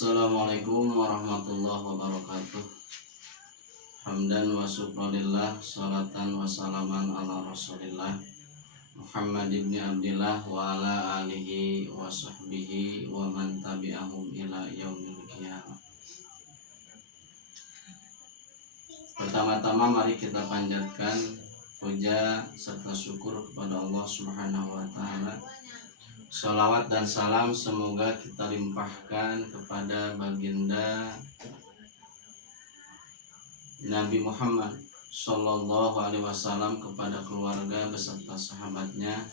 Assalamualaikum warahmatullahi wabarakatuh. Hamdan wa syukranillah, salatan wa salaman ala rasulillah Muhammad ibn Abdillah wa ala alihi wa sahbihi wa man tabi'ahum ila yaumil qiyamah. Pertama-tama mari kita panjatkan puja serta syukur kepada Allah Subhanahu wa taala. Sholawat dan salam semoga kita limpahkan kepada baginda Nabi Muhammad Sallallahu Alaihi Wasallam, kepada keluarga beserta sahabatnya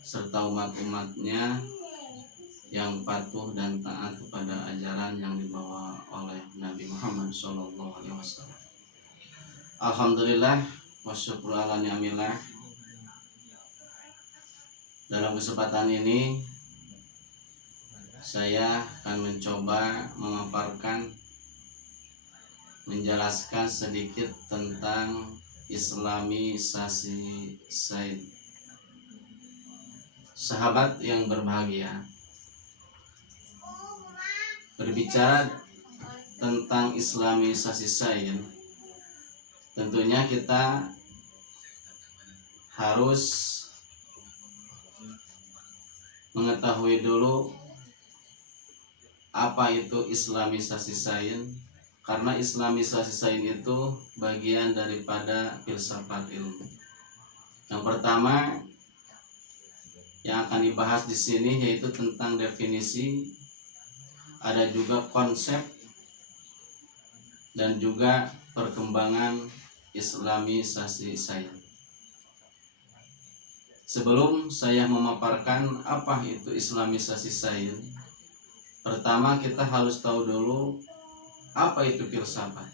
serta umat-umatnya yang patuh dan taat kepada ajaran yang dibawa oleh Nabi Muhammad Sallallahu Alaihi Wasallam. Alhamdulillah wa syukur ala ni'amillah. Dalam kesempatan ini saya akan mencoba memaparkan, menjelaskan sedikit tentang islamisasi Said. Sahabat yang berbahagia, berbicara tentang islamisasi Said, tentunya kita harus mengetahui dulu apa itu islamisasi sains, karena islamisasi sains itu bagian daripada filsafat ilmu. Yang pertama yang akan dibahas di sini yaitu tentang definisi, ada juga konsep dan juga perkembangan islamisasi sains. Sebelum saya memaparkan apa itu islamisasi sains, pertama kita harus tahu dulu apa itu filsafat.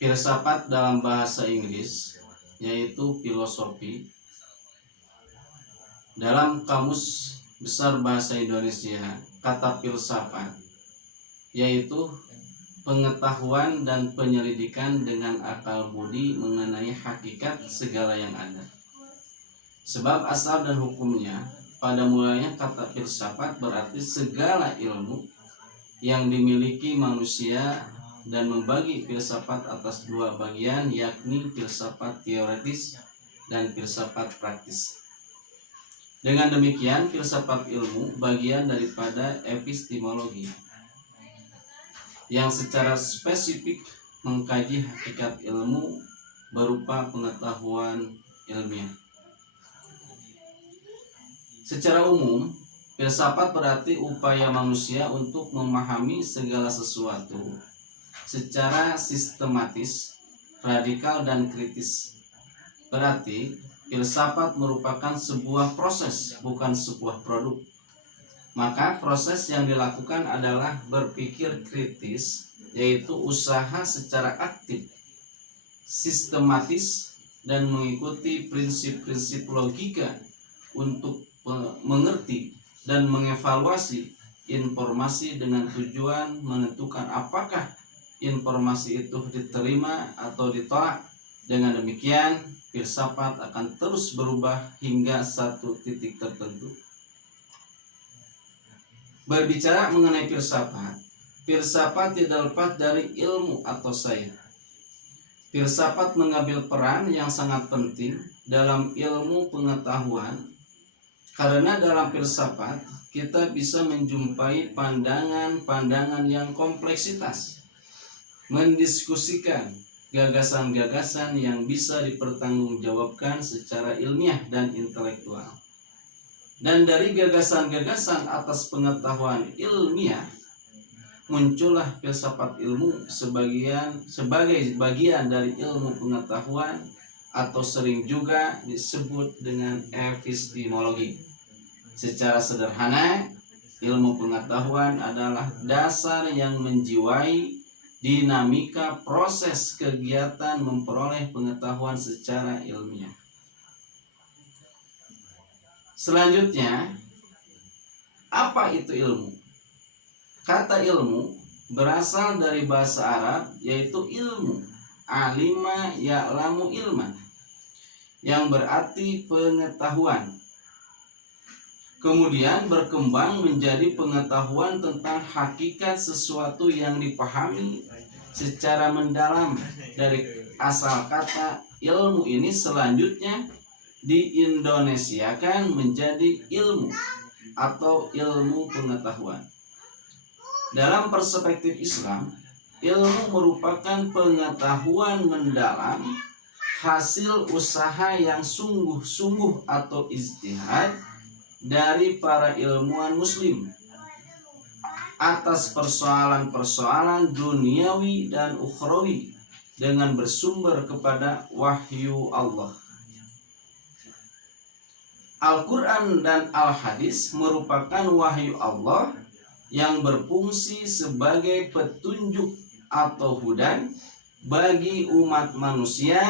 Filsafat dalam bahasa Inggris yaitu filosofi. Dalam Kamus Besar Bahasa Indonesia, kata filsafat yaitu pengetahuan dan penyelidikan dengan akal budi mengenai hakikat segala yang ada. Sebab asal dan hukumnya, pada mulanya kata filsafat berarti segala ilmu yang dimiliki manusia, dan membagi filsafat atas dua bagian, yakni filsafat teoritis dan filsafat praktis. Dengan demikian, filsafat ilmu bagian daripada epistemologi yang secara spesifik mengkaji hakikat ilmu berupa pengetahuan ilmiah. Secara umum, filsafat berarti upaya manusia untuk memahami segala sesuatu secara sistematis, radikal, dan kritis. Berarti, filsafat merupakan sebuah proses, bukan sebuah produk. Maka proses yang dilakukan adalah berpikir kritis, yaitu usaha secara aktif, sistematis, dan mengikuti prinsip-prinsip logika untuk mengerti dan mengevaluasi informasi dengan tujuan menentukan apakah informasi itu diterima atau ditolak. Dengan demikian, filsafat akan terus berubah hingga satu titik tertentu. Berbicara mengenai filsafat, filsafat tidak lepas dari ilmu atau sains. Filsafat mengambil peran yang sangat penting dalam ilmu pengetahuan, karena dalam filsafat kita bisa menjumpai pandangan-pandangan yang kompleksitas, mendiskusikan gagasan-gagasan yang bisa dipertanggungjawabkan secara ilmiah dan intelektual. Dan dari gagasan-gagasan atas pengetahuan ilmiah muncullah filsafat ilmu sebagai bagian dari ilmu pengetahuan, atau sering juga disebut dengan epistemologi. Secara sederhana, ilmu pengetahuan adalah dasar yang menjiwai dinamika proses kegiatan memperoleh pengetahuan secara ilmiah. Selanjutnya, apa itu ilmu? Kata ilmu berasal dari bahasa Arab yaitu ilmu, alima ya'lamu ilman, yang berarti pengetahuan. kemudian berkembang menjadi pengetahuan tentang hakikat sesuatu yang dipahami secara mendalam. Dari asal kata ilmu ini selanjutnya diindonesiakan menjadi ilmu atau ilmu pengetahuan. Dalam perspektif Islam, ilmu merupakan pengetahuan mendalam hasil usaha yang sungguh-sungguh atau ijtihad dari para ilmuwan muslim atas persoalan-persoalan duniawi dan ukhrawi dengan bersumber kepada wahyu Allah. Al-Quran dan Al-Hadis merupakan wahyu Allah yang berfungsi sebagai petunjuk atau hudan bagi umat manusia,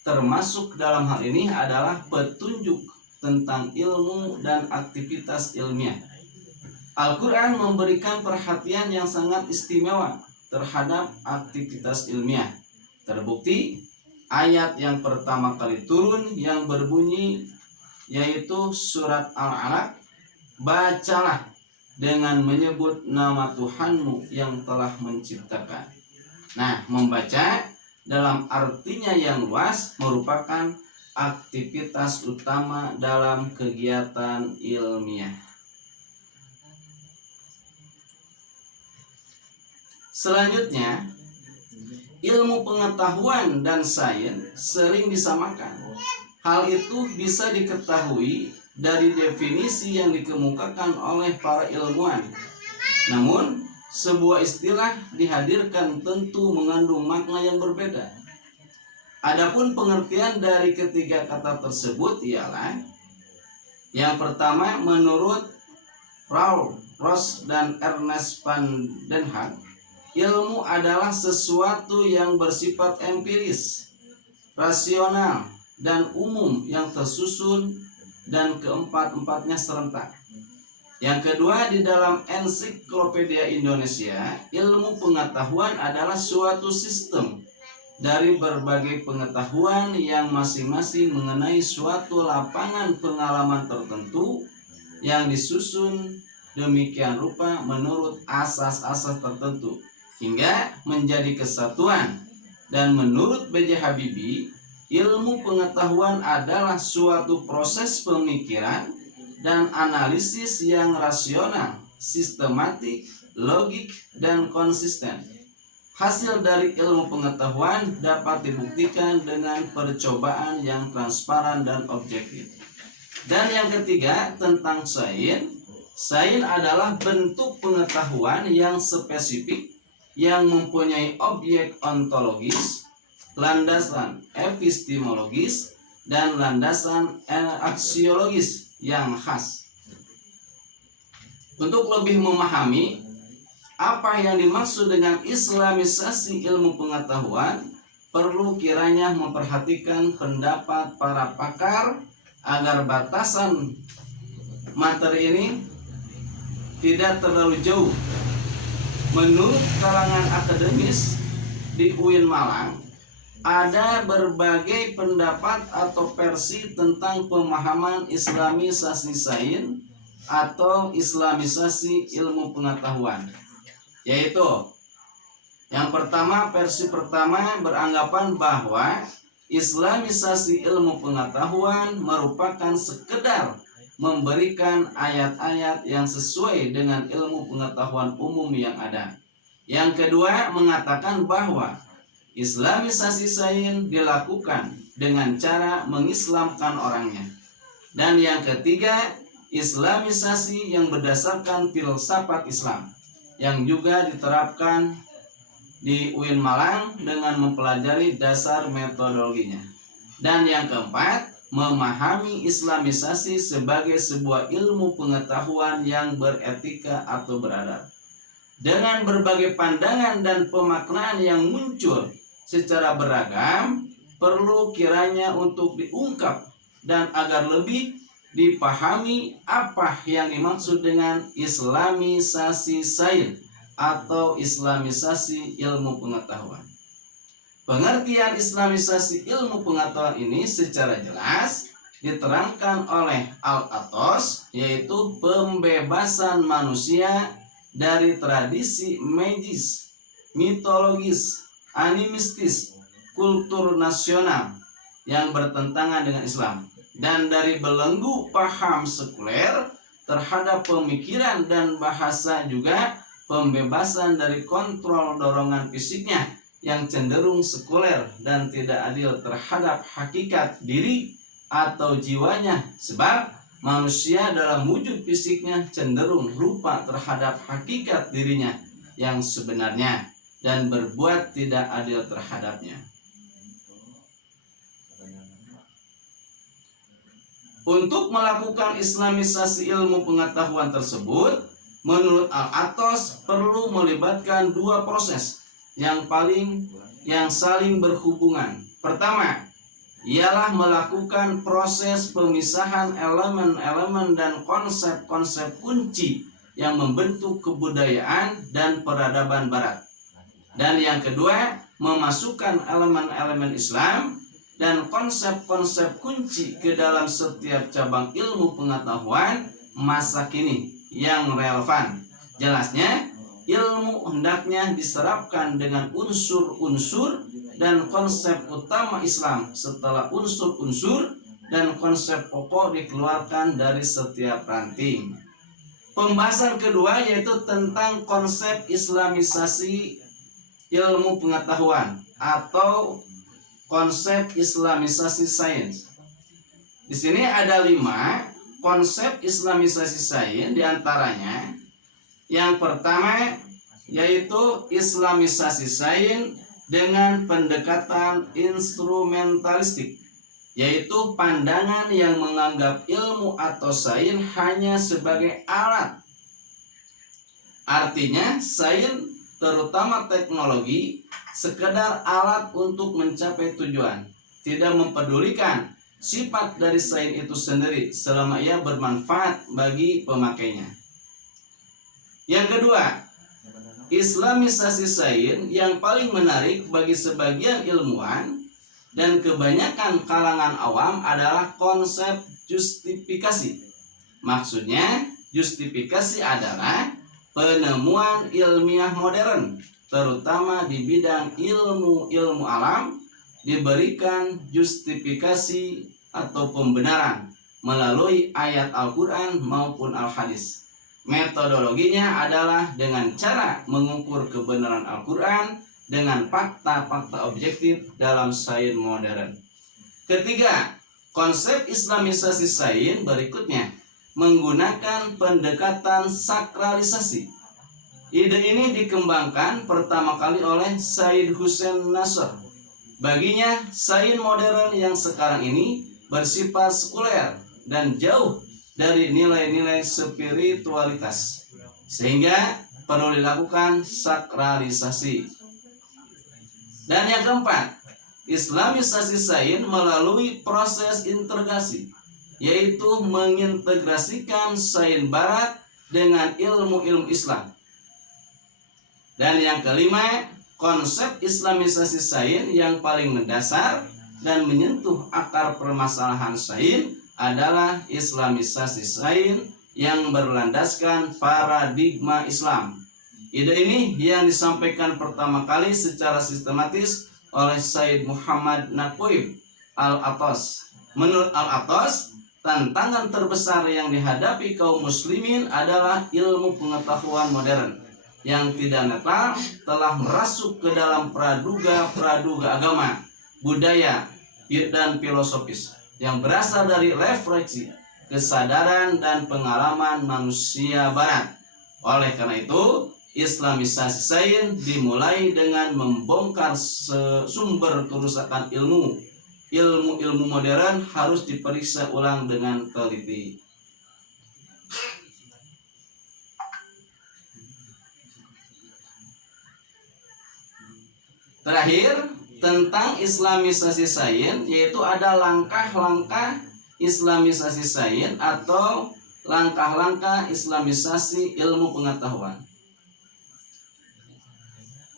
termasuk dalam hal ini adalah petunjuk tentang ilmu dan aktivitas ilmiah. Al-Quran memberikan perhatian yang sangat istimewa terhadap aktivitas ilmiah. Terbukti ayat yang pertama kali turun yang berbunyi yaitu surat Al-Alaq, bacalah dengan menyebut nama Tuhanmu yang telah menciptakan. Nah, membaca dalam artinya yang luas merupakan aktivitas utama dalam kegiatan ilmiah. Selanjutnya, ilmu pengetahuan dan sains sering disamakan. Hal itu bisa diketahui dari definisi yang dikemukakan oleh para ilmuwan. Namun, sebuah istilah dihadirkan tentu mengandung makna yang berbeda. Adapun pengertian dari ketiga kata tersebut ialah yang pertama, menurut Paul Ross dan Ernest van den Haag, ilmu adalah sesuatu yang bersifat empiris, rasional, dan umum yang tersusun dan keempat-empatnya serentak. Yang kedua, di dalam Ensiklopedia Indonesia, ilmu pengetahuan adalah suatu sistem dari berbagai pengetahuan yang masing-masing mengenai suatu lapangan pengalaman tertentu yang disusun demikian rupa menurut asas-asas tertentu hingga menjadi kesatuan. Dan menurut B.J. Habibie, ilmu pengetahuan adalah suatu proses pemikiran dan analisis yang rasional, sistematik, logik, dan konsisten. Hasil dari ilmu pengetahuan dapat dibuktikan dengan percobaan yang transparan dan objektif. Dan yang ketiga, tentang sains. Sains adalah bentuk pengetahuan yang spesifik yang mempunyai objek ontologis, landasan epistemologis, dan landasan aksiologis yang khas. Untuk lebih memahami apa yang dimaksud dengan islamisasi ilmu pengetahuan, perlu kiranya memperhatikan pendapat para pakar agar batasan materi ini tidak terlalu jauh. Menurut kalangan akademis di UIN Malang, ada berbagai pendapat atau versi tentang pemahaman islamisasi sains atau islamisasi ilmu pengetahuan. Yaitu yang pertama, versi pertama beranggapan bahwa islamisasi ilmu pengetahuan merupakan sekedar memberikan ayat-ayat yang sesuai dengan ilmu pengetahuan umum yang ada. Yang kedua mengatakan bahwa islamisasi sains dilakukan dengan cara mengislamkan orangnya. Dan yang ketiga, islamisasi yang berdasarkan filsafat Islam yang juga diterapkan di UIN Malang dengan mempelajari dasar metodologinya. Dan yang keempat, memahami islamisasi sebagai sebuah ilmu pengetahuan yang beretika atau beradab. Dengan berbagai pandangan dan pemaknaan yang muncul secara beragam, perlu kiranya untuk diungkap dan agar lebih dipahami apa yang dimaksud dengan islamisasi sains atau islamisasi ilmu pengetahuan. Pengertian islamisasi ilmu pengetahuan ini secara jelas diterangkan oleh Al-Athos, yaitu pembebasan manusia dari tradisi magis, mitologis, animistis, kultur nasional yang bertentangan dengan Islam, dan dari belenggu paham sekuler terhadap pemikiran dan bahasa, juga pembebasan dari kontrol dorongan fisiknya yang cenderung sekuler dan tidak adil terhadap hakikat diri atau jiwanya, sebab manusia dalam wujud fisiknya cenderung lupa terhadap hakikat dirinya yang sebenarnya dan berbuat tidak adil terhadapnya. Untuk melakukan islamisasi ilmu pengetahuan tersebut, menurut Al-Athos perlu melibatkan dua proses yang saling berhubungan. Pertama, ialah melakukan proses pemisahan elemen-elemen dan konsep-konsep kunci yang membentuk kebudayaan dan peradaban Barat. Dan yang kedua, memasukkan elemen-elemen Islam dan konsep-konsep kunci ke dalam setiap cabang ilmu pengetahuan masa kini yang relevan. Jelasnya, ilmu hendaknya diserapkan dengan unsur-unsur dan konsep utama Islam setelah unsur-unsur dan konsep pokok dikeluarkan dari setiap ranting. Pembahasan kedua yaitu tentang konsep islamisasi ilmu pengetahuan atau konsep islamisasi sains. Di sini ada 5 konsep islamisasi sains, diantaranya yang pertama yaitu islamisasi sains dengan pendekatan instrumentalistik, yaitu pandangan yang menganggap ilmu atau sains hanya sebagai alat. Artinya sains terutama teknologi sekedar alat untuk mencapai tujuan, tidak mempedulikan sifat dari sains itu sendiri selama ia bermanfaat bagi pemakainya. Yang kedua, islamisasi sains yang paling menarik bagi sebagian ilmuwan dan kebanyakan kalangan awam adalah konsep justifikasi. Maksudnya, justifikasi adalah penemuan ilmiah modern, terutama di bidang ilmu alam, diberikan justifikasi atau pembenaran melalui ayat Al-Quran maupun Al-Hadis. Metodologinya adalah dengan cara mengukur kebenaran Al-Quran dengan fakta-fakta objektif dalam sains modern. Ketiga, konsep islamisasi sains berikutnya menggunakan pendekatan sakralisasi. Ide ini dikembangkan pertama kali oleh Said Hussein Nasr. Baginya, sains modern yang sekarang ini bersifat sekuler dan jauh dari nilai-nilai spiritualitas, sehingga perlu dilakukan sakralisasi. Dan yang keempat, islamisasi sains melalui proses integrasi, yaitu mengintegrasikan sains Barat dengan ilmu-ilmu Islam. Dan yang kelima, konsep islamisasi sains yang paling mendasar dan menyentuh akar permasalahan sains adalah islamisasi sains yang berlandaskan paradigma Islam. Ide ini yang disampaikan pertama kali secara sistematis oleh Said Muhammad Naqib Al-Athos. Menurut Al-Athos, tantangan terbesar yang dihadapi kaum muslimin adalah ilmu pengetahuan modern yang tidak netral telah merasuk ke dalam praduga agama, budaya, dan filosofis yang berasal dari refleksi, kesadaran, dan pengalaman manusia Barat. Oleh karena itu, islamisasi sains dimulai dengan membongkar sumber kerusakan ilmu. Ilmu modern harus diperiksa ulang dengan teliti. Terakhir, tentang islamisasi sains, yaitu ada langkah-langkah islamisasi sains atau langkah-langkah islamisasi ilmu pengetahuan.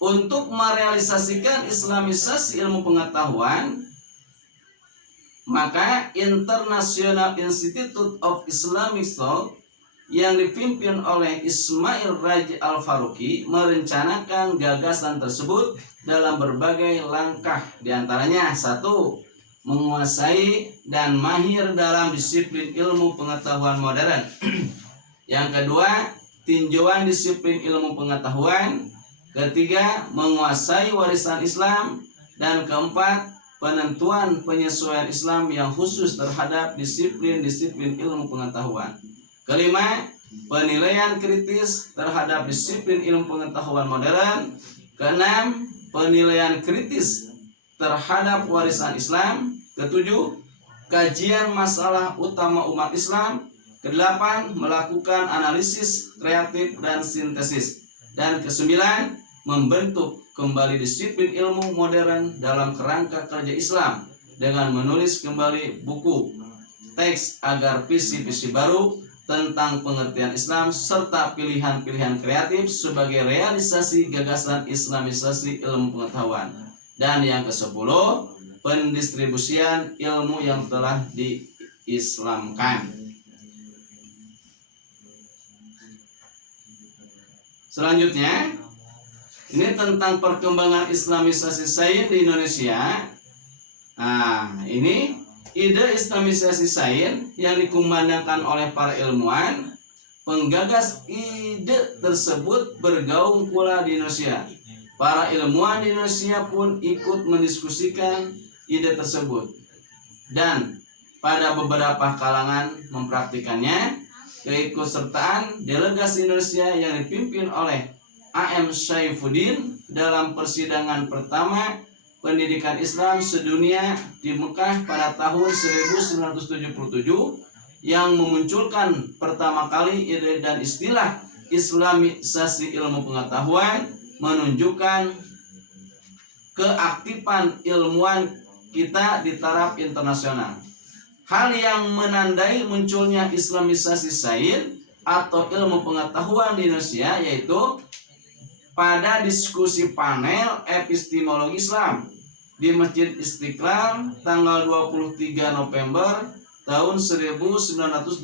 Untuk merealisasikan islamisasi ilmu pengetahuan, maka International Institute of Islamic Thought yang dipimpin oleh Ismail Raji Al-Faruqi merencanakan gagasan tersebut dalam berbagai langkah, diantaranya satu, menguasai dan mahir dalam disiplin ilmu pengetahuan modern. Yang kedua, tinjauan disiplin ilmu pengetahuan. Ketiga, menguasai warisan Islam. Dan keempat, penentuan penyesuaian Islam yang khusus terhadap disiplin-disiplin ilmu pengetahuan. Kelima, penilaian kritis terhadap disiplin ilmu pengetahuan modern. Keenam, penilaian kritis terhadap warisan Islam. Ketujuh, kajian masalah utama umat Islam. Kedelapan, melakukan analisis kreatif dan sintesis. Dan kesembilan, membentuk kembali disiplin ilmu modern dalam kerangka kerja Islam dengan menulis kembali buku teks agar visi-visi baru tentang pengertian Islam serta pilihan-pilihan kreatif sebagai realisasi gagasan Islamisasi ilmu pengetahuan. Dan yang ke-10, pendistribusian ilmu yang telah diislamkan. Selanjutnya, ini tentang perkembangan Islamisasi sains di Indonesia. Nah, ini ide Islamisasi sains yang dikumandangkan oleh para ilmuwan. Penggagas ide tersebut bergaung pula di Indonesia. Para ilmuwan di Indonesia pun ikut mendiskusikan ide tersebut. Dan pada beberapa kalangan mempraktikannya. Keikutsertaan delegasi Indonesia yang dipimpin oleh A.M. Saifuddin dalam persidangan pertama pendidikan Islam sedunia di Mekah pada tahun 1977 yang memunculkan pertama kali ide dan istilah Islamisasi ilmu pengetahuan, menunjukkan keaktifan ilmuwan kita di taraf internasional. Hal yang menandai munculnya Islamisasi sains atau ilmu pengetahuan di Indonesia yaitu pada diskusi panel epistemologi Islam di Masjid Istiqlal tanggal 23 November tahun 1985.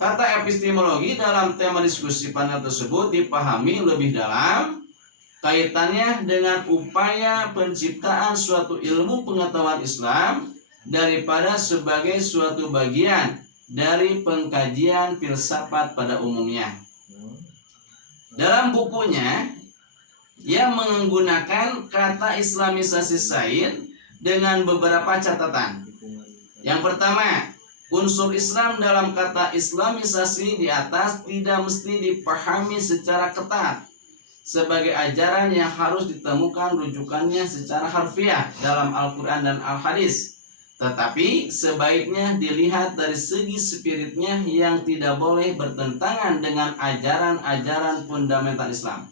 Kata epistemologi dalam tema diskusi panel tersebut dipahami lebih dalam kaitannya dengan upaya penciptaan suatu ilmu pengetahuan Islam daripada sebagai suatu bagian dari pengkajian filsafat pada umumnya. Dalam bukunya, ia menggunakan kata Islamisasi sains dengan beberapa catatan. Yang pertama, unsur Islam dalam kata Islamisasi di atas tidak mesti dipahami secara ketat sebagai ajaran yang harus ditemukan rujukannya secara harfiah dalam Al-Quran dan Al-Hadis. Tetapi sebaiknya dilihat dari segi spiritnya yang tidak boleh bertentangan dengan ajaran-ajaran fundamental Islam.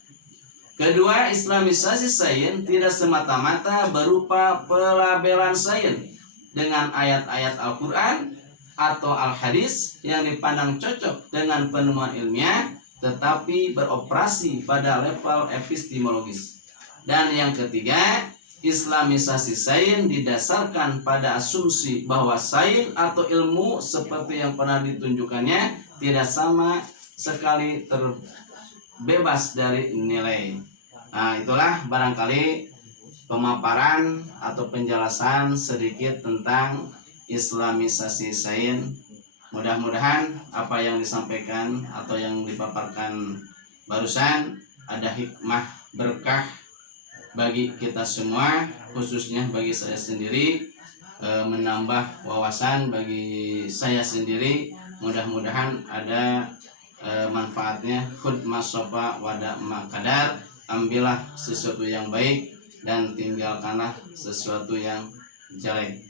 Kedua, Islamisasi sains tidak semata-mata berupa pelabelan sains dengan ayat-ayat Al-Quran atau Al-Hadis yang dipandang cocok dengan penemuan ilmiah, tetapi beroperasi pada level epistemologis. Dan yang ketiga, Islamisasi sains didasarkan pada asumsi bahwa sains atau ilmu seperti yang pernah ditunjukkannya tidak sama sekali terbebas dari nilai. Nah, itulah barangkali pemaparan atau penjelasan sedikit tentang Islamisasi sains. Mudah-mudahan apa yang disampaikan atau yang dipaparkan barusan ada hikmah berkah bagi kita semua, khususnya bagi saya sendiri, menambah wawasan bagi saya sendiri. Mudah-mudahan ada manfaatnya. Khud masofa wada makadar, ambillah sesuatu yang baik dan tinggalkanlah sesuatu yang jelek.